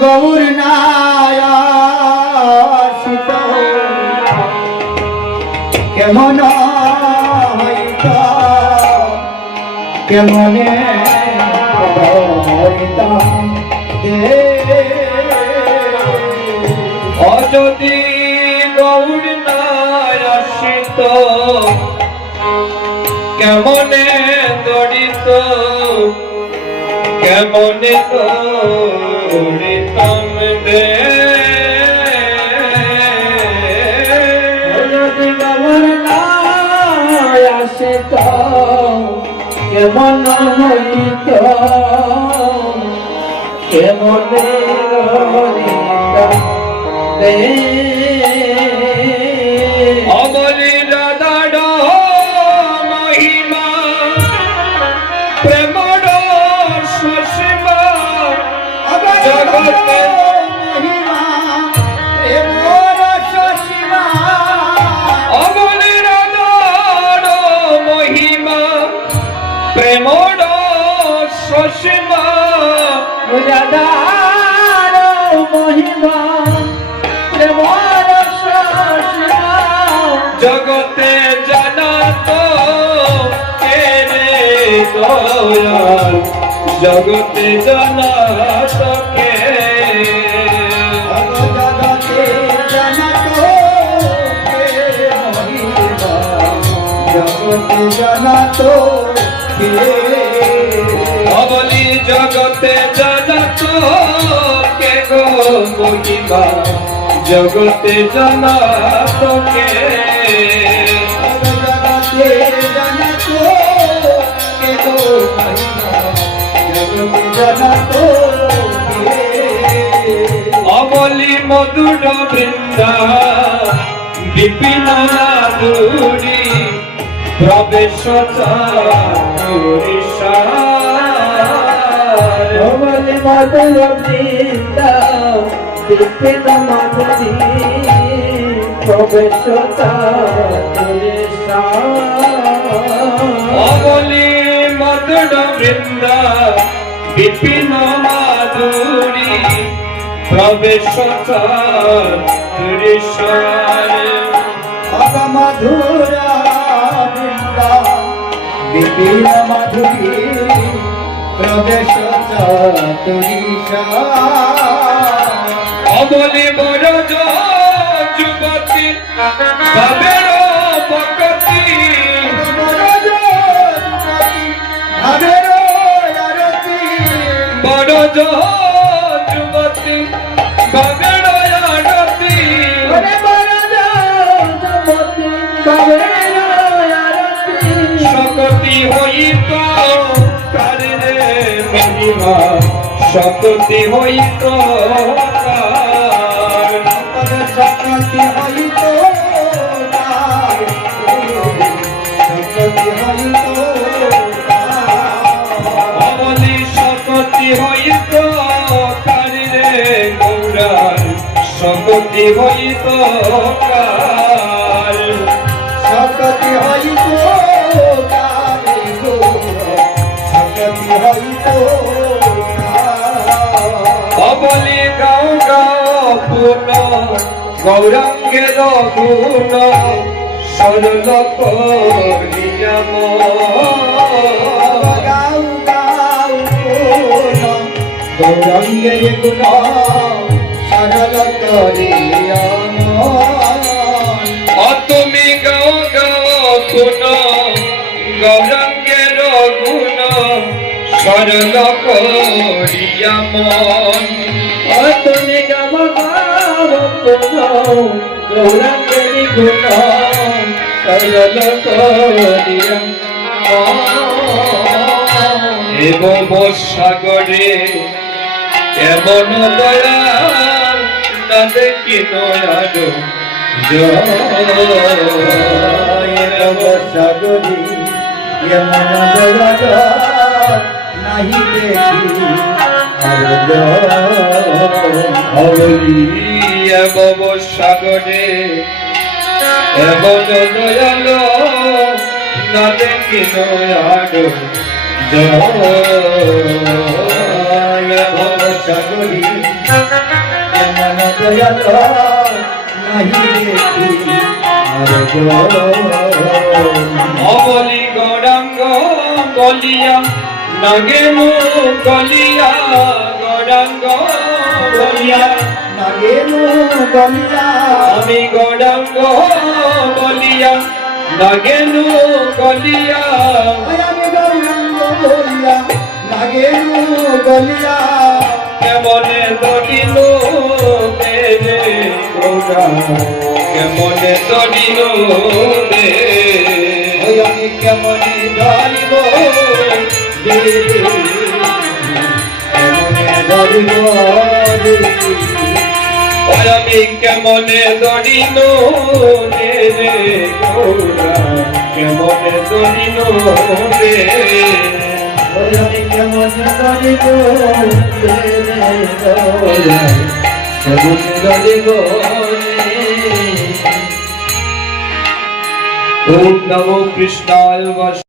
গৌর নায়াসিত কেমন হইত কেমনে হইতাম যদি গৌর নায়াসিত কেমনে দড়িত কেমনে দড়িতাম দে যদি গৌর নায়াসিত কেমন হইত কেমনে হইতাম অবলি রাধার মহিমা প্রেমর সুষমা জগতে মহিমা প্রেমর সুষমা অবলি রাধার মহিমা প্রেমর সুষমা রাধার মহিমা প্রেমর সুষমা জগতে জানাত কে রে দয়াল জগতে জানাত কে জগতে জানাত কে মহিমা জগতে জানাত কে অবলি জগতে জানাত কে গো মহিমা জগতে জানাত কে জগতে জানাত কে গো মহিমা জগতে জানাত কে অবলি মধুর বৃন্দা বিপিন নাদুরি প্রবেশ অবলি মধুর বৃন্দা বিপিন মাধুরী প্রবেশ অবলি মধুর বৃন্দা বিপিন মাধুরী প্রবেশ মধুরা বৃন্দা বিপিন মাধুরী প্রবেশ অবলি বড় যুবতী ভাবের বকতি বড় যুবতী ভাবের আরতি শক্তি হইত কারে মহিমা শক্তি হইত শক্তি হইত শক্তি হইত অবলি শক্তি হইত কারে গৌরার শক্তি হইত কার শক্তি হইত শক্তি হইত অবলি গাও গাও পুন গৌরাঙ্গের গুণ সরল করিয়াম গাও গাও গৌরঙ্গের গুণ সরল করিয়াম তুমি গাও গাও পুন গৌরাঙ্গের গুণ সরল করিয়াম তুমি গাও গাও গৌরঙ্গের গুণ সরল করিয়াম এবং সাগরে এমন দয়াল না দেখি দয়াল সাগরী এমন দয়া নাহি দেখি হরি এবং সাগরে এমন দয়াল না দেখি দয়াল জয় সাগরে এমন দয়াল নাহি দেখি আর অবলি গৌরাঙ্গ বলিয়া নাগেনু গলিয়া গৌরাঙ্গ বলিয়া নাগেনু গলিয়া আমি গৌরাঙ্গ বলিয়া নাগেনু গলিয়া আমি গৌরাঙ্গ বলিয়া নাগেনু গলিয়া কেমনে দড়িলো রে গৌরা কেমনে দড়িলো রে আমি কেমনে ধরিব কেমনে ধরিব আমি কেমনে দড়িলো রে গৌরা কেমনে দড়িলো রে আমি কেমনে ধরিব কেমনে ধরিব ওম নমো কৃষ্ণায়